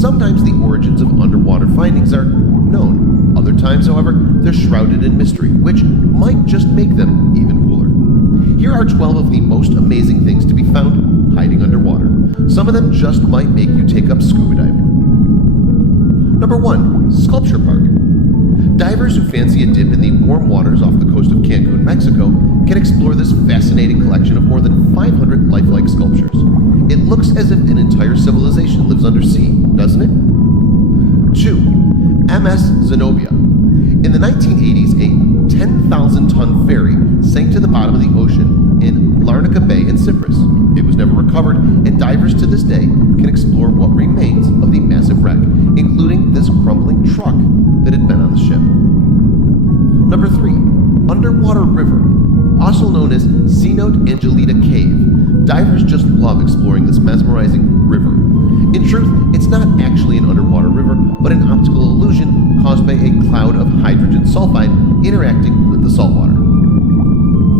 Sometimes the origins of underwater findings are known. Other times, however, they're shrouded in mystery, which might just make them even cooler. Here are 12 of the most amazing things to be found hiding underwater. Some of them just might make you take up scuba diving. Number 1. Sculpture Park. Divers who fancy a dip in the warm waters off the coast of Cancun, Mexico, can explore this fascinating collection of more than 500 lifelike sculptures. It looks as if an entire civilization lives undersea, doesn't it? 2. MS Zenobia. In the 1980s, a 10,000-ton ferry sank to the bottom of the ocean in Larnaca Bay in Cyprus. It was never recovered, and divers to this day can explore what remains of the massive wreck, including this crumbling truck that had been on the ship. Number 3. Underwater River. Also known as Cenote Angelita Cave, divers just love exploring this mesmerizing river. In truth, it's not actually an underwater river, but an optical illusion caused by a cloud of hydrogen sulfide interacting with the saltwater.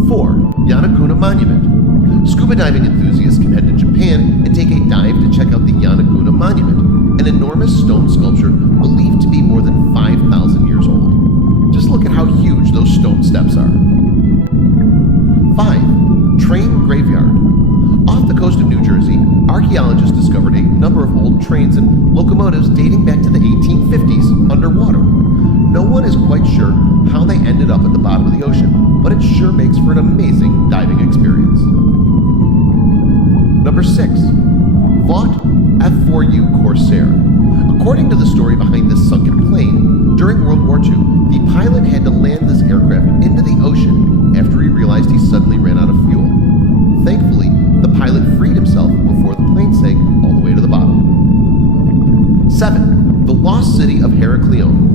4. Yonaguni Monument. Scuba diving enthusiasts can head to Japan and take a dive to check out the Yonaguni Monument, an enormous stone sculpture believed to be more than 5,000 years old. Just look at how huge those stone steps are. 5. Train Graveyard. Off the coast of New Jersey, archaeologists discovered a number of old trains and locomotives dating back to the 1850s underwater. No one is quite sure how they ended up at the bottom of the ocean, but it sure makes for an amazing diving experience. Number 6. Vought F4U Corsair. According to the story behind this sunken plane, during World War II, the pilot had to land this aircraft into the ocean after he realized he suddenly ran out of fuel. Thankfully, the pilot freed himself before the plane sank all the way to the bottom. 7. The Lost City of Heraklion.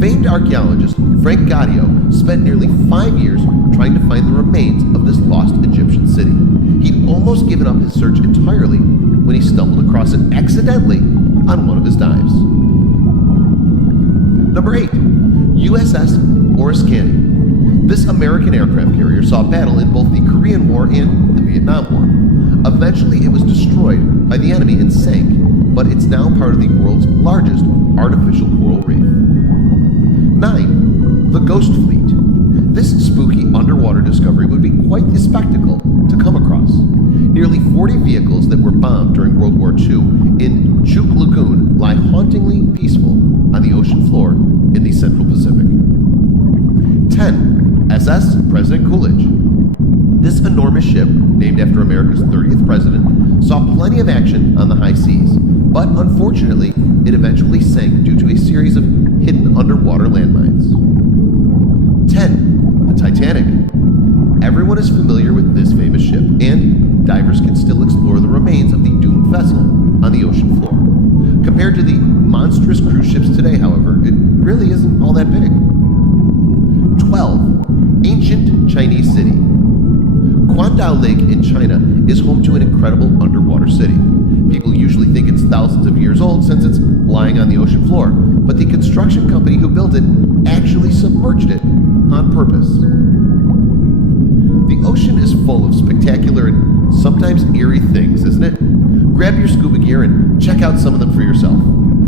Famed archaeologist Frank Gaudio spent nearly 5 years trying to find the remains of this lost Egyptian city. He'd almost given up his search entirely when he stumbled across it accidentally on one of his dives. Number 8. USS Oriskany. This American aircraft carrier saw battle in both the Korean War and the Vietnam War. Eventually, it was destroyed by the enemy and sank, but it's now part of the world's largest artificial coral reef. 9. The Ghost Fleet. This spooky underwater discovery would be quite the spectacle to come across. Nearly 40 vehicles that were bombed during World War II in Chuk Lagoon lie hauntingly peaceful on the ocean floor in the Central Pacific. 10. SS President Coolidge. This enormous ship, named after America's 30th president, saw plenty of action on the high seas, but unfortunately, it eventually sank due to a series of hidden underwater landmines. 10. The Titanic. Everyone is familiar with this famous ship, and divers can still explore the remains of the doomed vessel on the ocean floor. Compared to the monstrous cruise ships today, however, it really isn't all that big. 12. Ancient Chinese City. Quandao Lake in China is home to an incredible underwater city. People usually think it's thousands of years old since it's lying on the ocean floor, but the construction company who built it actually submerged it on purpose. The ocean is full of spectacular and sometimes eerie things, isn't it? Grab your scuba gear and check out some of them for yourself.